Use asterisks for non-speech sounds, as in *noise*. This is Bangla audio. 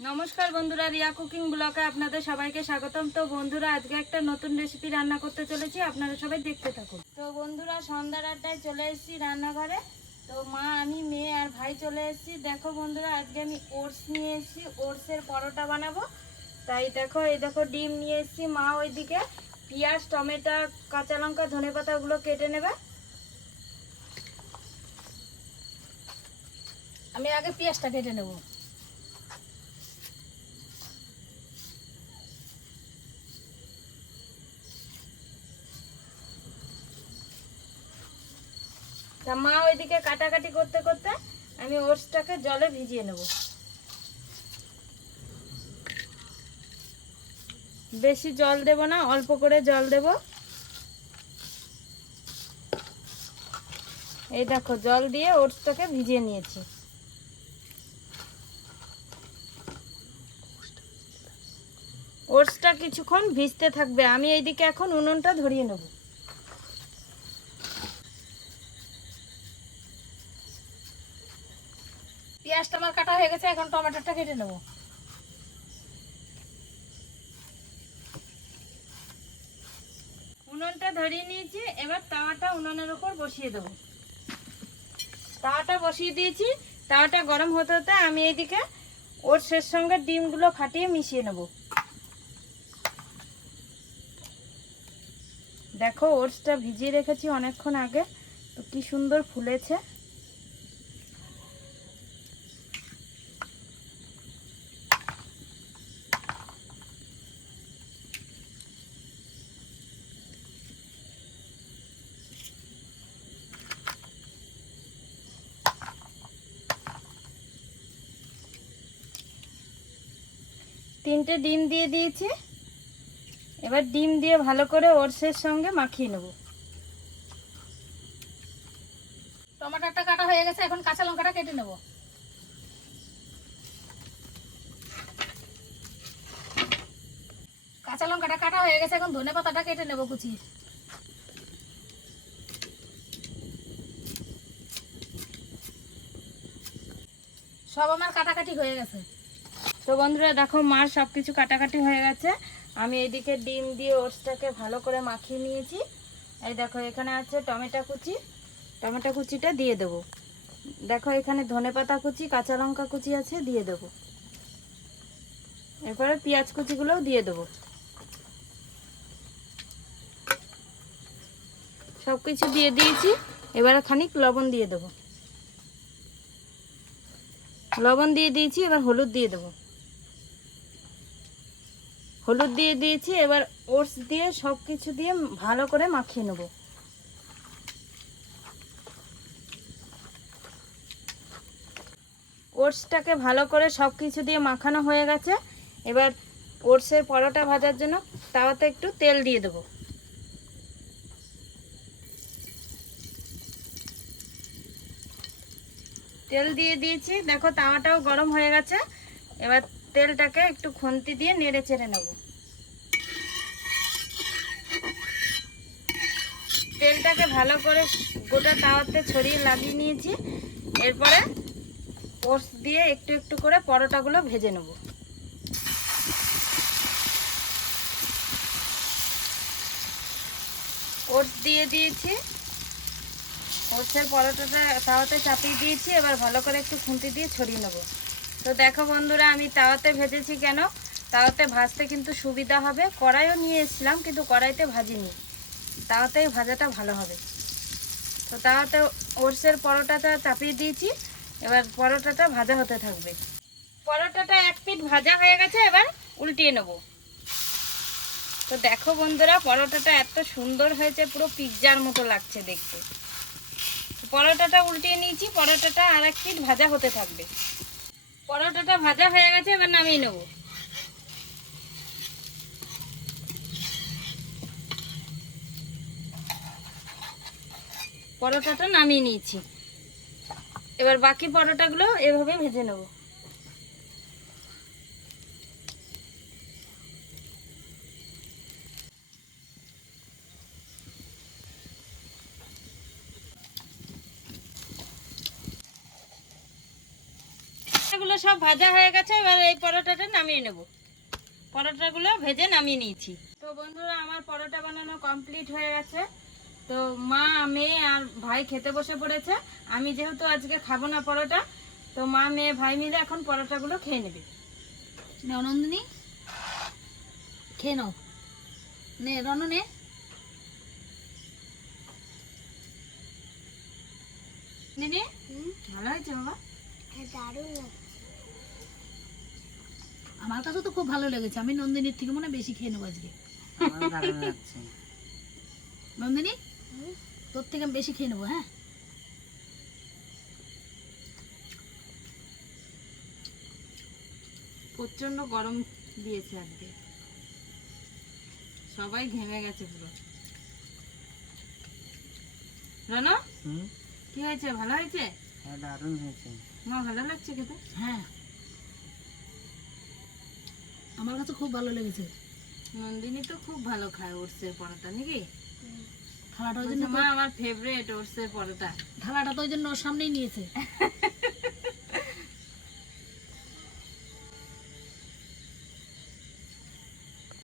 নমস্কার বন্ধুরা, রিয়া কুকিং ব্লকে আপনাদের সবাইকে স্বাগতম। তো বন্ধুরা, আজকে একটা নতুন রেসিপি রান্না করতে চলেছি, আপনারা সবাই দেখতে থাকুন। তো বন্ধুরা, সন্ধ্যার আড্ডায় চলে এসেছি রান্নাঘরে। তো মা, আমি, মেয়ে আর ভাই চলে এসেছি। দেখো বন্ধুরা, আজকে আমি ওটস নিয়ে এসেছি। ওটসের পরোটা বানাবো। তাই দেখো, এই দেখো, ডিম নিয়ে এসেছি মা ওইদিকে। পেঁয়াজ, টমেটো, কাঁচা লঙ্কা, ধনে পাতাগুলো কেটে নেবে। আমি আগে পেঁয়াজটা কেটে নেব। তা মা ওইদিকে কাটাকাটি করতে করতে আমি ওটসটাকে জলে ভিজিয়ে নেব। বেশি জল দেব না, অল্প করে জল দেব। এই দেখো, জল দিয়ে ওটসটাকে ভিজিয়ে নিয়েছি। ওটসটা কিছুক্ষণ ভিজতে থাকবে। আমি এইদিকে এখন উনুনটা ধরিয়ে নেব। পেঁয়াজটা আমার কাটা হয়ে গেছে, এখন টমেটোটা কেটে নেব। উনুনটা ধরিয়ে নিয়েছি, এবার তাওয়াটা উনুনের উপর বসিয়ে দেবো। তাওয়াটা বসিয়ে দিয়েছি, তাওয়াটা গরম হতে হতে আমি এইদিকে ওটসের সঙ্গে ডিমগুলো ফাটিয়ে মিশিয়ে নেব। দেখো, ওটসটা ভিজিয়ে রেখেছি অনেকক্ষণ আগে, তো কি সুন্দর ফুলেছে। তিনটে ডিম দিয়ে দিয়েছি। এবার ডিম দিয়ে ভালো করে ওটসের সঙ্গে মাখিয়ে নেব। টমেটোটা কাটা হয়ে গেছে, এখন কাঁচা লঙ্কাটা কেটে নেব। কাঁচা লঙ্কাটা কাটা হয়ে গেছে, এখন ধনে পাতাটা কেটে নেব কুচি। সব আমার কাটাকাটি হয়ে গেছে। তো বন্ধুরা দেখো মার সব কিছু কাটাকাটি হয়ে গেছে। আমি এদিকে ডিম দিয়ে ওটসটাকে ভালো করে মাখিয়ে নিয়েছি। এই দেখো, এখানে আছে টমেটো কুচি। টমেটো কুচিটা দিয়ে দেবো। দেখো, এখানে ধনেপাতা কুচি, কাঁচা লঙ্কা কুচি আছে, দিয়ে দেবো। এরপরে পেঁয়াজ কুচিগুলোও দিয়ে দেবো। সব কিছু দিয়ে দিয়েছি। এবারে খানিক লবণ দিয়ে দেবো। লবণ দিয়ে দিয়েছি, এবার হলুদ দিয়ে দেবো। হলুদ দিয়ে দিয়েছি, এবার ওটস দিয়ে সব কিছু দিয়ে ভালো করে মাখিয়ে নেব। ওটসটাকে ভালো করে সব কিছু দিয়ে মাখানো হয়ে গেছে, এবার ওটসের পরোটা ভাজার জন্য তাওয়াতে একটু তেল দিয়ে দেবো। তেল দিয়ে দিয়েছি, দেখো তাওয়াটাও গরম হয়ে গেছে, এবার তেলটাকে একটু খুন্তি দিয়ে নেড়ে চেড়ে নেব। তেলটাকে ভালো করে গোটা তাওয়াতে ছড়িয়ে লাগিয়ে নিয়েছি। এরপরে ওটস দিয়ে একটু একটু করে পরোটাগুলো ভেজে নেব। ওটস দিয়ে দিয়েছি। ওটসের পরোটাটা তাওয়াতে চাপিয়ে দিয়েছি। এবার ভালো করে একটু খুন্তি দিয়ে ছড়িয়ে নেব। তো দেখো বন্ধুরা, আমি তাওয়াতে ভেজেছি কেন? তাওয়াতে ভাজতে কিন্তু সুবিধা হবে। কড়াইও নিয়ে এসেছিলাম, কিন্তু কড়াইতে ভাজিনি। তাওয়াতেই ভাজাটা ভালো হবে। তো তাওয়াতে ওটসের পরোটাটা চাপিয়ে দিয়েছি। এবার পরোটাটা ভাজা হতে থাকবে। পরোটাটা এক পিঠ ভাজা হয়ে গেছে, এবার উল্টিয়ে নেব। তো দেখো বন্ধুরা, পরোটাটা এত সুন্দর হয়েছে, পুরো পিৎজার মতো লাগছে দেখতে। পরোটাটা উল্টিয়ে নিয়েছি, পরোটাটা আর এক পিঠ ভাজা হতে থাকবে। পরোটাটা ভাজা হয়ে গেছে, এবার নামিয়ে নেব। পরোটাটা নামিয়ে নিয়েছি। এবার বাকি পরোটাগুলো এভাবে ভেজে নেব। সব ভাজা হয়ে গেছে, এবার এই পরোটাটা নামিয়ে নেব। পরোটাগুলো ভেজে নামিয়ে নিয়েছি। তো বন্ধুরা, আমার পরোটা বানানো কমপ্লিট হয়ে গেছে। তো মা মেয়ে আর ভাই খেতে বসে পড়েছে। আমি যেহেতু আজকে খাব না পরোটা তো মা মেয়ে ভাই মিলে এখন পরোটাগুলো খেয়ে নেবে। নাও নন্দিনী। খেয়ে নাও। নে রনু নে। দিদি ভালো হয়েছে বাবা? আমার কাছে তো খুব ভালো লেগেছে। আমি নন্দিনীর থেকে মনে হয় বেশি খেয়ে নেব আজকে। নন্দিনী? তোর থেকে আমি বেশি খেয়ে নেব হ্যাঁ? প্রচণ্ড গরম দিয়েছে আজকে। সবাই ঘেমে গেছে পুরো। রানা? কি হয়েছে ভালো হয়েছে? হ্যাঁ দারুণ হয়েছে। মা ভালো লাগছে খেতে? হ্যাঁ। আমার কাছে খুব ভালো লেগেছে। নন্দিনী তো খুব ভালো খায় ওটসের পরোটা নাকি? থালাটা ওই জন্য মা আমার ফেভারিট ওটসের পরোটা। থালাটা তো ওই জন্য ওর সামনেই নিয়েছে। *laughs*